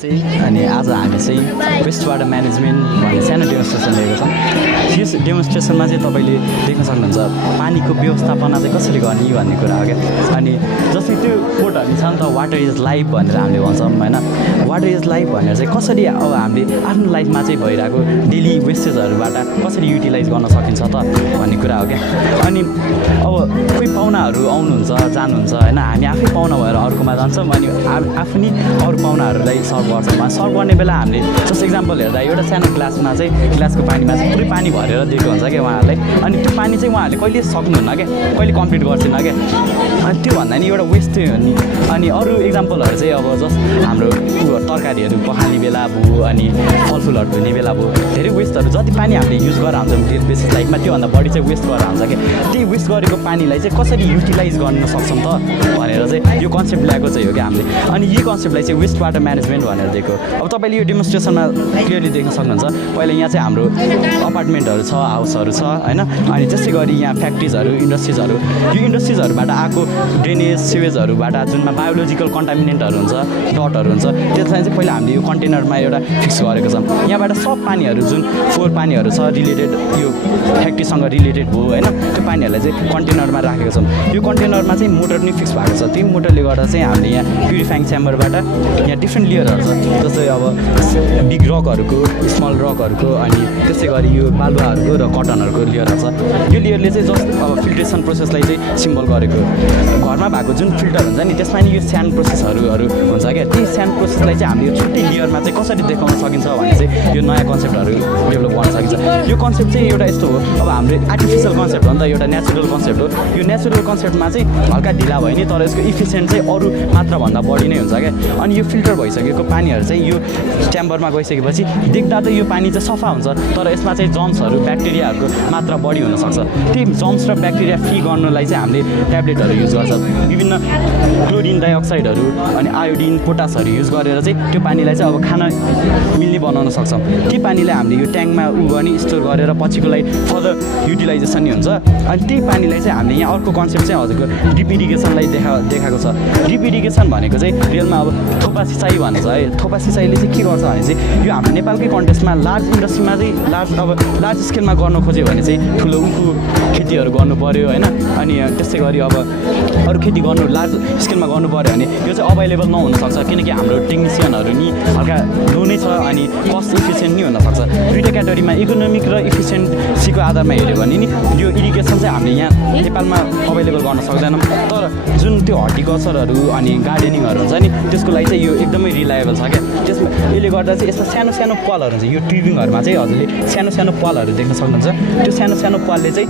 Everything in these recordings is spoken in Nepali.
अनि आज हामी चाहिँ वेस्ट वाटर म्यानेजमेन्ट भन्ने सानो डेमोन्स्ट्रेसन लिएको छौँ। यस डेमोन्स्ट्रेसनमा चाहिँ तपाईँले देख्न सक्नुहुन्छ पानीको व्यवस्थापना चाहिँ कसरी गर्ने भन्ने कुरा हो क्या। अनि जस्तै त्यो कोट हामी छ नि त वाटर इज लाइफ भनेर हामीले भन्छौँ होइन। वाटर इज लाइफ भनेर चाहिँ कसरी अब हामीले आफ्नो लाइफमा चाहिँ भइरहेको डेली वेस्टेजहरूबाट कसरी युटिलाइज गर्न सकिन्छ त भन्ने कुरा हो क्या। अनि अब कोही पाहुनाहरू आउनुहुन्छ जानुहुन्छ होइन, हामी आफै पाहुना भएर अर्कोमा जान्छौँ अनि आफू नि अरू पाहुनाहरूलाई सर्भ गर्छौँ। सर्भ गर्ने बेला हामीले जस्तो इक्जाम्पल हेर्दा एउटा सानो ग्लासमा चाहिँ ग्लासको पानीमा चाहिँ पुरै पानी भरेर दिएको हुन्छ क्या उहाँहरूलाई। अनि त्यो पानी चाहिँ उहाँहरूले कहिले सक्नुहुन्न क्या, कहिले कम्प्लिट गर्दैन क्या। अनि त्यो भन्दा नि एउटा वेस्ट हो नि। अनि अरू इक्जाम्पलहरू चाहिँ अब जस्ट हाम्रो तरकारीहरू पखाल्ने बेला भयो अनि फलफुलहरू धुने बेला भयो, धेरै वेस्टहरू जति पानी हामीले युज गरेर हुन्छौँ डेली बेसिस लाइफमा त्योभन्दा बढी चाहिँ वेस्ट गरेर हुन्छ क्या। त्यही वेस्ट गरेको पानीलाई चाहिँ कसरी युटिलाइज गर्न सक्छौँ त भनेर चाहिँ यो कन्सेप्ट ल्याएको चाहिँ हो क्या हामीले। अनि यही कन्सेप्टलाई चाहिँ वेस्ट वाटर म्यानेजमेन्ट भनेर दिएको। अब तपाईँले यो डेमोन्स्ट्रेसनमा क्लियरली देख्न सक्नुहुन्छ। पहिला यहाँ चाहिँ हाम्रो अपार्टमेन्टहरू छ, हाउसहरू छ होइन। अनि त्यसै गरी यहाँ फ्याक्ट्रिजहरू, इन्डस्ट्रिजहरू, यो इन्डस्ट्रिजहरूबाट आएको ड्रेनेज सिवेजहरूबाट जुनमा बायोलोजिकल कन्टामिनेन्टहरू हुन्छ, डटहरू हुन्छ, त्यसलाई चाहिँ पहिला हामीले यो कन्टेनरमा एउटा फिक्स गरेको छौँ। यहाँबाट सब पानीहरू जुन फोहोर पानीहरू छ रिलेटेड यो फ्याक्ट्रीसँग रिलेटेड भयो होइन, त्यो पानीहरूलाई चाहिँ कन्टेनरमा राखेको छौँ। यो कन्टेनरमा चाहिँ मोटर पनि फिक्स भएको छ। त्यही मोटरले गर्दा चाहिँ हामीले यहाँ प्युरिफाइङ च्याम्बरबाट यहाँ डिफ्रेन्ट लेयरहरू छ, जस्तै अब बिग रकहरूको, स्मल रकहरूको, अनि त्यसै गरी यो बालुवाहरूको र कटनहरूको लेयरहरू छ। यो लेयरले चाहिँ जस्ट अब फिल्ट्रेसन प्रोसेसलाई चाहिँ सिम्बल गरेको। घरमा भएको जुन फिल्टर हुन्छ नि त्यसमा नि यो स्यान्ड प्रोसेसहरू हुन्छ क्या। त्यही स्यान्ड प्रोसेसलाई चाहिँ हामीले यो छुट्टै लेयरमा चाहिँ कसरी देखाउन सकिन्छ भने चाहिँ यो नयाँ कन्सेप्टहरू डेभलप गर्न सकिन्छ। यो कन्सेप्ट चाहिँ एउटा यस्तो हो, अब हाम्रो आर्टिफिसियल कन्सेप्ट हो नि त, एउटा नेचुरल कन्सेप्ट हो। यो नेचुरल कन्सेप्टमा चाहिँ हल्का ढिला भयो नि, तर यसको इफिसियन्ट चाहिँ अरू मात्राभन्दा बढी नै हुन्छ क्या। अनि यो फिल्टर भइसकेको पानीहरू चाहिँ यो च्याम्बरमा गइसकेपछि देख्दा त यो पानी चाहिँ सफा हुन्छ, तर यसमा चाहिँ जम्सहरू, ब्याक्टेरियाहरूको मात्रा बढी हुनसक्छ। त्यही जम्स र ब्याक्टेरिया फ्री गर्नलाई चाहिँ हामीले ट्याब्लेटहरू युज गर्छ, विभिन्न क्लोरिन डाइअक्साइडहरू अनि आयोडिन, पोटासहरू युज गरेर चाहिँ त्यो पानीलाई चाहिँ अब खान मिल्ने बनाउन सक्छौँ। ती पानीलाई हामीले यो ट्याङ्कमा गर्ने स्टोर गरेर पछिको लागि फर्दर युटिलाइजेसन नि हुन्छ। अनि त्यही पानीलाई चाहिँ हामीले यहाँ अर्को कन्सेप्ट चाहिँ हजुरको ड्रिप इरिगेसनलाई देखाएको छ। ड्रिप इरिगेसन भनेको चाहिँ रियलमा अब थोपा सिँचाइ भन्छ है। थोपा सिँचाइले चाहिँ के गर्छ भने चाहिँ यो हाम्रो नेपालकै कन्टेक्स्टमा लार्ज इन्डस्ट्रीमा चाहिँ लार्ज स्केलमा गर्न खोज्यो भने चाहिँ ठुलो उखु खेतीहरू गर्नु पऱ्यो होइन। अनि त्यसै गरी अब अरू खेती गर्नु लार्ज स्केलमा गर्नु पऱ्यो भने यो चाहिँ अभाइलेबल नहुनसक्छ, किनकि हाम्रो टेक्निसियनहरू नि हल्का लो नै छ अनि कस्ट इफिसियन्ट नि हुनसक्छ। दुईवटा क्याटेगोरीमा इकोनोमिक र इफिसियन्सीको आधारमा हेऱ्यो भने नि यो इरिगेसन चाहिँ हामीले यहाँ नेपालमा अभाइलेबल गर्न सक्दैनौँ। तर जुन त्यो हर्टिकल्चरहरू अनि गार्डनिङहरू हुन्छ नि त्यसको लागि चाहिँ यो एकदमै रिलायबल छ क्या। त्यसमा यसले गर्दा चाहिँ यसमा सानो सानो पालहरू हुन्छ, यो ट्युबिङहरूमा चाहिँ हजुरले सानो सानो पालहरू देख्न सक्नुहुन्छ। त्यो सानो सानो पालले चाहिँ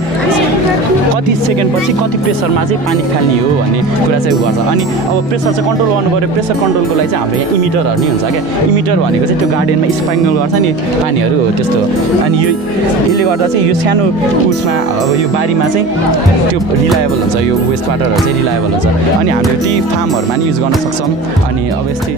कति सेकेन्डपछि कति प्रेसरमा चाहिँ पानी फाल्ने हो भन्ने कुरा चाहिँ गर्छ। अनि अब प्रेसर चाहिँ कन्ट्रोल गर्नु पऱ्यो। प्रेसर कन्ट्रोलको लागि चाहिँ हाम्रो यहाँ इमिटरहरू नि हुन्छ क्या। इमिटर भनेको चाहिँ त्यो गार्डनमा स्पाइङ्गल गर्छ नि पानीहरू हो त्यस्तो। अनि यो यसले गर्दा चाहिँ यो सानो उसमा अब यो बारीमा चाहिँ त्यो रिलायबल हुन्छ, यो वेस्ट वाटरहरू चाहिँ रिलायबल हुन्छ। अनि हामीले टी फार्महरूमा नि युज गर्न सक्छौँ। अनि अब यस्तै